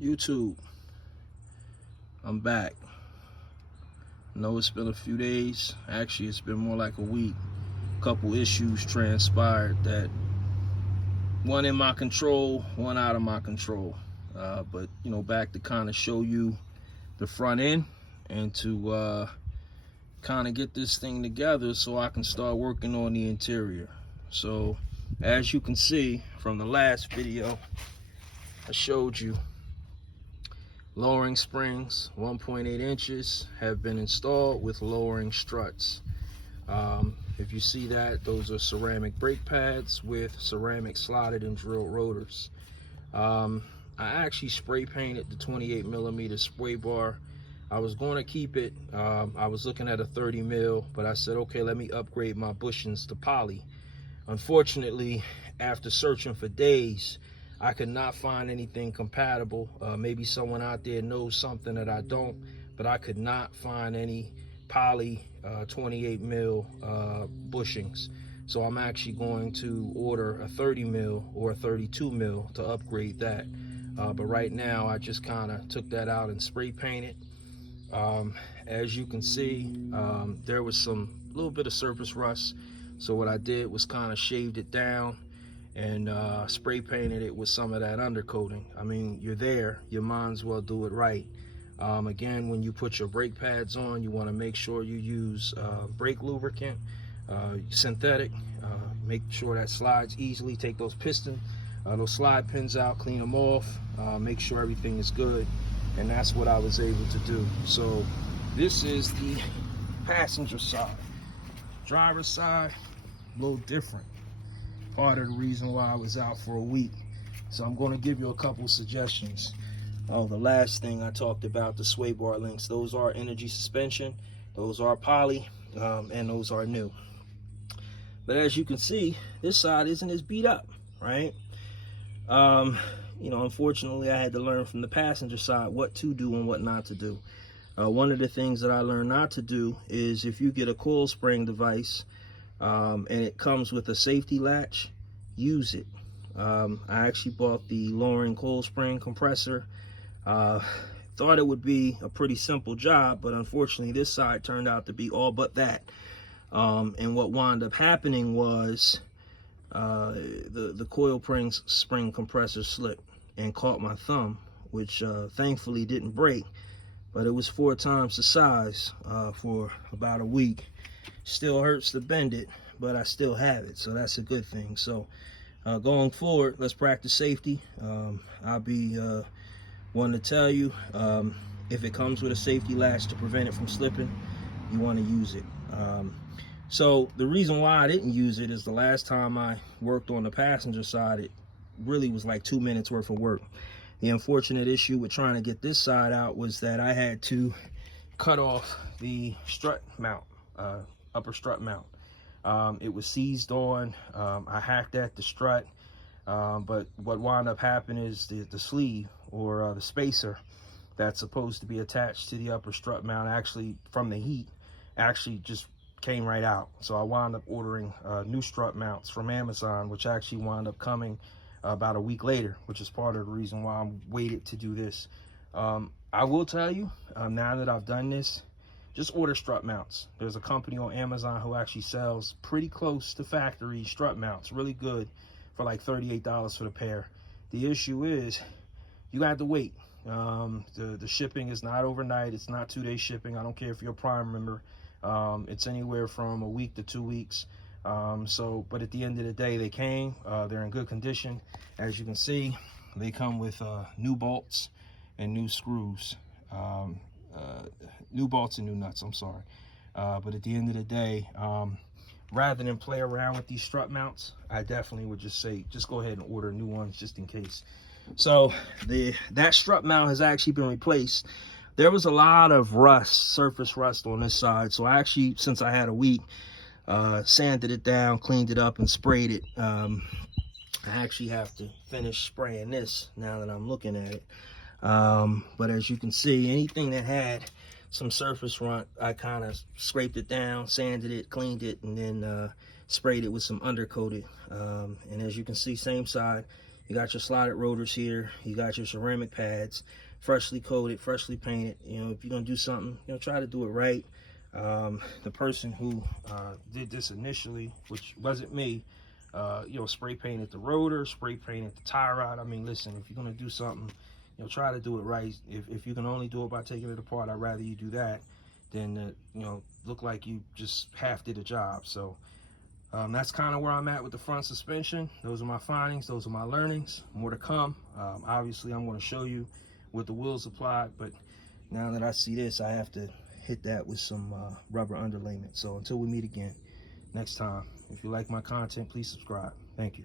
YouTube, I'm back. I know it's been a few days. Actually, it's been more like a week. A couple issues transpired that one in my control, one out of my control. But you know, back to kind of show you the front end and to kind of get this thing together so I can start working on the interior. So as you can see from the last video, I showed you lowering springs 1.8 inches have been installed with lowering struts. If you see that, those are ceramic brake pads with ceramic slotted and drilled rotors. I actually spray painted the 28 millimeter spray bar. I was going to keep it. I was looking at a 30 mil, but I said, okay, let me upgrade my bushings to poly. Unfortunately, after searching for days, I could not find anything compatible. Maybe someone out there knows something that I don't, but I could not find any poly 28 mil bushings. So I'm actually going to order a 30 mil or a 32 mil to upgrade that. But right now, I just kind of took that out and spray painted. As you can see, there was some little bit of surface rust. So what I did was kind of shaved it down and spray painted it with some of that undercoating. I mean, you're there, you might as well do it right. Again, when you put your brake pads on, you want to make sure you use brake lubricant, synthetic. Make sure that slides easily. Take those those slide pins out, clean them off, make sure everything is good. And that's what I was able to do. So this is the passenger side. Driver's side, a little different. Part of the reason why I was out for a week. So I'm going to give you a couple suggestions. Oh, the last thing I talked about, the sway bar links. Those are energy suspension. Those are poly, and those are new. But as you can see, this side isn't as beat up, right? You know, unfortunately, I had to learn from the passenger side what to do and what not to do. One of the things that I learned not to do is if you get a coil spring device and it comes with a safety latch, use it. I actually bought the lowering coil spring compressor. Thought it would be a pretty simple job, but unfortunately this side turned out to be all but that. And what wound up happening was the coil spring compressor slipped and caught my thumb, which thankfully didn't break, but it was 4 times the size for about a week. Still hurts to bend it, but I still have it, so that's a good thing. So going forward, let's practice safety. I'll be one to tell you, if it comes with a safety latch to prevent it from slipping, you want to use it. So the reason why I didn't use it is the last time I worked on the passenger side, it really was like 2 minutes worth of work. The unfortunate issue with trying to get this side out was that I had to cut off the strut mount, upper strut mount. It was seized on. I hacked at the strut, but what wound up happening is the sleeve or the spacer that's supposed to be attached to the upper strut mount, actually from the heat, actually just came right out. So I wound up ordering new strut mounts from Amazon, which actually wound up coming about a week later, which is part of the reason why I'm waited to do this. I will tell you, now that I've done this, just order strut mounts. There's a company on Amazon who actually sells pretty close to factory strut mounts, really good, for like $38 for the pair. The issue is you have to wait. The shipping is not overnight. It's not 2-day shipping. I don't care if you're a Prime member. It's anywhere from a week to 2 weeks. But at the end of the day, they came. They're in good condition. As you can see, they come with new bolts and new screws. New bolts and new nuts, I'm sorry. But at the end of the day, rather than play around with these strut mounts, I definitely would just say, just go ahead and order new ones just in case. So that strut mount has actually been replaced. There was a lot of rust, surface rust on this side. So I actually, since I had a week, sanded it down, cleaned it up, and sprayed it. I actually have to finish spraying this now that I'm looking at it. But as you can see, anything that had some surface runt, I kind of scraped it down, sanded it, cleaned it, and then sprayed it with some undercoated. And as you can see, same side, You got your slotted rotors here. You got your ceramic pads, freshly coated, freshly painted. You know, if you're gonna do something, you know, try to do it right. The person who did this initially, which wasn't me, you know, spray painted the rotor, spray painted the tie rod. I mean, listen, if you're gonna do something, you know, try to do it right. If you can only do it by taking it apart, I'd rather you do that than you know, look like you just half did a job. So that's kind of where I'm at with the front suspension. Those are my findings. Those are my learnings. More to come. Obviously, I'm going to show you with the wheels applied, but now that I see this, I have to hit that with some rubber underlayment. So until we meet again next time, if you like my content, please subscribe. Thank you.